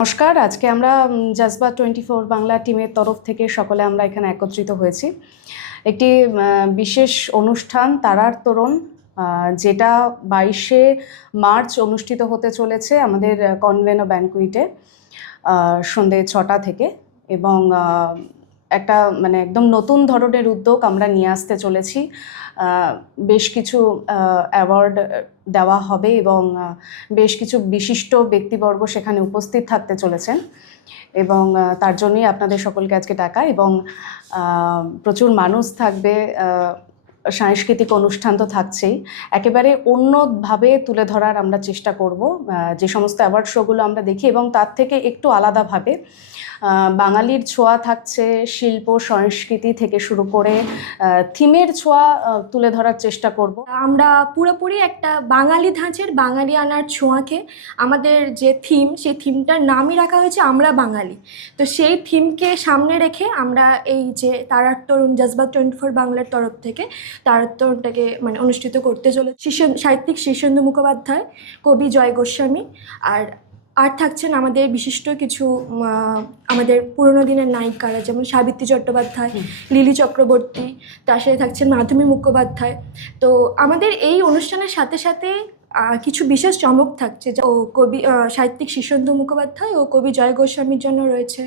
নমস্কার। আজকে আমরা জজবা 24 বাংলা টিমের তরফ থেকে সকলে আমরা এখানে একত্রিত হয়েছি একটি বিশেষ অনুষ্ঠান তারার তোরণ, যেটা 22শে মার্চ অনুষ্ঠিত হতে চলেছে আমাদের কনভেনও ব্যানকুইটে সন্ধ্যে 6টা থেকে। এবং একটা একদম নতুন ধরনের উদ্যোগ আমরা নিয়ে আসতে চলেছি। বেশ কিছু অ্যাওয়ার্ড দেওয়া হবে এবং বেশ কিছু বিশিষ্ট ব্যক্তিবর্গ সেখানে উপস্থিত থাকতে চলেছেন এবং তার জন্যই আপনাদের সকলকে আজকে ডাকা। এবং প্রচুর মানুষ থাকবে, সাংস্কৃতিক অনুষ্ঠান তো থাকছেই, একেবারে অন্যভাবে তুলে ধরার আমরা চেষ্টা করব যে সমস্ত অ্যাওয়ার্ড শোগুলো আমরা দেখি, এবং তার থেকে একটু আলাদাভাবে বাঙালির ছোঁয়া থাকছে, শিল্প সংস্কৃতি থেকে শুরু করে থিমের ছোঁয়া তুলে ধরার চেষ্টা করব। আমরা পুরোপুরি একটা বাঙালি ধাঁচের বাঙালি আনার ছোঁয়াকে, আমাদের যে থিম, সেই থিমটার নামই রাখা হয়েছে আমরা বাঙালি। তো সেই থিমকে সামনে রেখে আমরা এই যে তারার তরুণ জজবা 24 বাংলার তরফ থেকে তারার তরুণটাকে অনুষ্ঠিত করতে চলে সাহিত্যিক শীর্ষেন্দু মুখোপাধ্যায়, কবি জয় গোস্বামী, আর থাকছেন আমাদের বিশিষ্ট কিছু আমাদের পুরোনো দিনের নায়িকারা, যেমন সাবিত্রী চট্টোপাধ্যায়, লিলি চক্রবর্তী, তার সাথে থাকছেন মাধবী মুখোপাধ্যায়। তো আমাদের এই অনুষ্ঠানের সাথে সাথে কিছু বিশেষ চমক থাকছে। ও কবি সাহিত্যিক শীর্ষেন্দু মুখোপাধ্যায় ও কবি জয় গোস্বামীর জন্য রয়েছে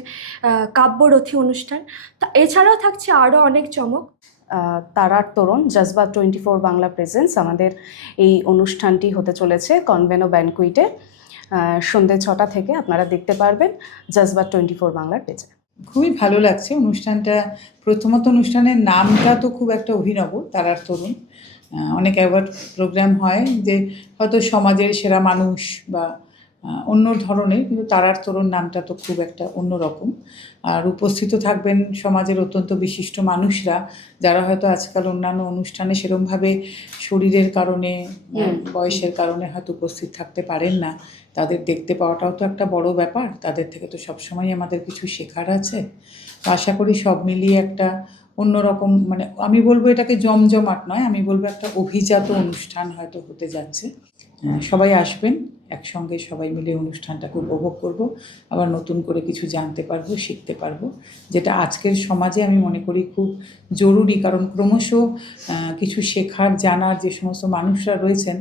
কাব্যরথী অনুষ্ঠান। এছাড়াও থাকছে আরও অনেক চমক। তারার তোরণ জজবা 24 বাংলা প্রেজেন্স, আমাদের এই অনুষ্ঠানটি হতে চলেছে কনভেনও ব্যানকুইটে সন্ধ্যে 6টা থেকে। আপনারা দেখতে পারবেন জজবা 24 বাংলার পেজে। খুবই ভালো লাগছে অনুষ্ঠানটা। প্রথমত অনুষ্ঠানের নামটা তো খুব একটা অভিনব, তারার তরুণ। অনেক অ্যাওয়ার্ড প্রোগ্রাম হয় যে হয়তো সমাজের সেরা মানুষ বা অন্য ধরনের, কিন্তু তারার তরুণ নামটা তো খুব একটা অন্যরকম। আর উপস্থিত থাকবেন সমাজের অত্যন্ত বিশিষ্ট মানুষরা, যারা হয়তো আজকাল অন্যান্য অনুষ্ঠানে সেরকমভাবে শরীরের কারণে, বয়সের কারণে হয়তো উপস্থিত থাকতে পারেন না। তাদের দেখতে পাওয়াটাও তো একটা বড় ব্যাপার। তাদের থেকে তো সবসময় আমাদের কিছু শেখার আছে। তো আশা করি সব মিলিয়ে একটা অন্যরকম, আমি বলবো এটাকে জমজমাট নয়, আমি বলবো একটা অভিজাত অনুষ্ঠান হয়তো হতে যাচ্ছে। সবাই আসবেন, একসঙ্গে সবাই মিলে অনুষ্ঠানটাকে উপভোগ করব, আবার নতুন করে কিছু জানতে পারবো, শিখতে পারবো, যেটা আজকের সমাজে আমি মনে করি খুব জরুরি। কারণ ক্রমশ কিছু শেখার, জানার যে সমস্ত মানুষরা রয়েছেন,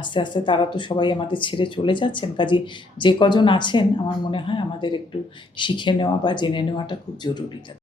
আস্তে আস্তে তারা তো সবাই আমাদের ছেড়ে চলে যাচ্ছেন। কাজে যে কজন আছেন, আমার মনে হয় আমাদের একটু শিখে নেওয়া বা জেনে নেওয়াটা খুব জরুরি।